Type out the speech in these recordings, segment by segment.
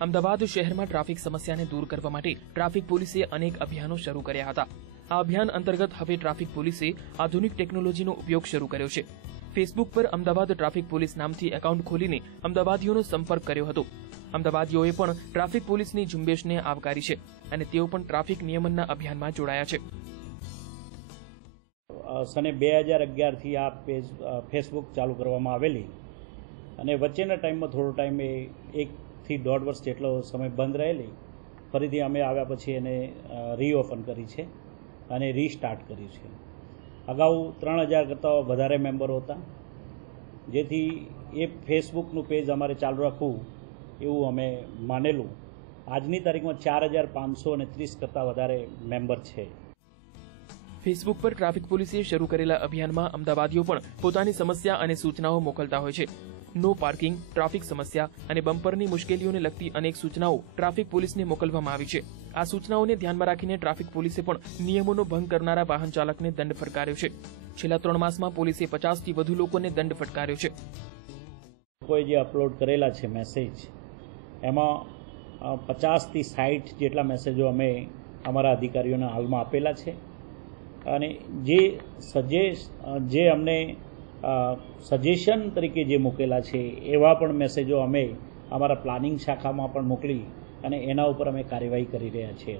અમદાવાદ શહેરમાં ટ્રાફિક સમસ્યાને દૂર કરવા માટે ટ્રાફિક પોલીસે અનેક અભિયાનો શરૂ કર્યા હતા। આ અભિયાન અંતર્ગત હવે ટ્રાફિક પોલીસે આધુનિક ટેકનોલોજીનો ઉપયોગ શરૂ કર્યો છે। ફેસબુક પર અમદાવાદ ટ્રાફિક પોલીસ નામથી એકાઉન્ટ ખોલીને અમદાવાદીઓનો સંપર્ક કર્યો હતો। અમદાવાદીઓએ પણ ટ્રાફિક પોલીસની ઝુંબેશને આવકારી છે અને તેઓ પણ ટ્રાફિક નિયમનના અભિયાનમાં જોડાયા છે। સને 2011 થી આ પેજ ફેસબુક ચાલુ કરવામાં આવેલી અને વચ્ચેના ટાઈમમાં થોડો ટાઈમ 1 થી 1.5 વર્ષ જેટલો સમય બંધ રહેલી, ફરીથી અમે આવ્યા પછી એને રીઓપન કરી છે અને રીસ્ટાર્ટ કરી છે। અગાઉ 3000 કરતાં વધારે મેમ્બરો હતા, જેથી એ ફેસબુકનું પેજ અમારે ચાલુ રાખવું એવું અમે માનેલું। આજની તારીખમાં 4530 કરતાં વધારે મેમ્બર છે। ફેસબુક પર ટ્રાફિક પોલીસે શરૂ કરેલા અભિયાનમાં અમદાવાદીઓ પણ પોતાની સમસ્યા અને સૂચનાઓ મોકલતા હોય છે। નો પાર્કિંગ, ટ્રાફિક સમસ્યા અને બમ્પરની મુશ્કેલીઓને લગતી અનેક સૂચનાઓ ટ્રાફિક પોલીસને મોકલવામાં આવી છે। આ સૂચનાઓને ધ્યાનમાં રાખીને ટ્રાફિક પોલીસે પણ નિયમોનો ભંગ કરનારા વાહન ચાલકને દંડ ફટકાર્યો છે। છેલ્લા 3 માસમાં પોલીસે 50 થી વધુ લોકોને દંડ ફટકાર્યો છે। કોઈ જે અપલોડ કરેલા છે મેસેજ, એમાં 50 થી 60 જેટલા મેસેજો અમે અમારા અધિકારીઓને હાલમાં આપેલા છે અને જે અમને સજેશન તરીકે જે મૂકેલા છે એવા પણ મેસેજો અમે અમારા પ્લાનિંગ શાખામાં પણ મોકલી અને એના ઉપર અમે કાર્યવાહી કરી રહ્યા છીએ।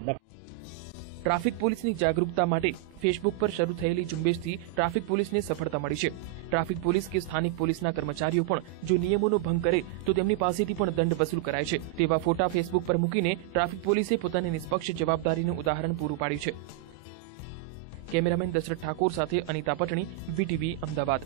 ટ્રાફિક પોલીસની જાગૃતતા માટે ફેસબુક પર શરૂ થયેલી ઝુંબેશથી ટ્રાફિક પોલીસને સફળતા મળી છે। ટ્રાફિક પોલીસ કે સ્થાનિક પોલીસના કર્મચારીઓ પણ જો નિયમોનો ભંગ કરે તો તેમની પાસેથી પણ દંડ વસૂલ કરાય છે। તેવા ફોટા ફેસબુક પર મૂકીને ટ્રાફિક પોલીસે પોતાની નિષ્પક્ષ જવાબદારીનું ઉદાહરણ પૂરું પાડ્યું છે। કેમેરામેન દશરથ ઠાકોર સાથે અનિતા પટણી, VTV, અમદાવાદ।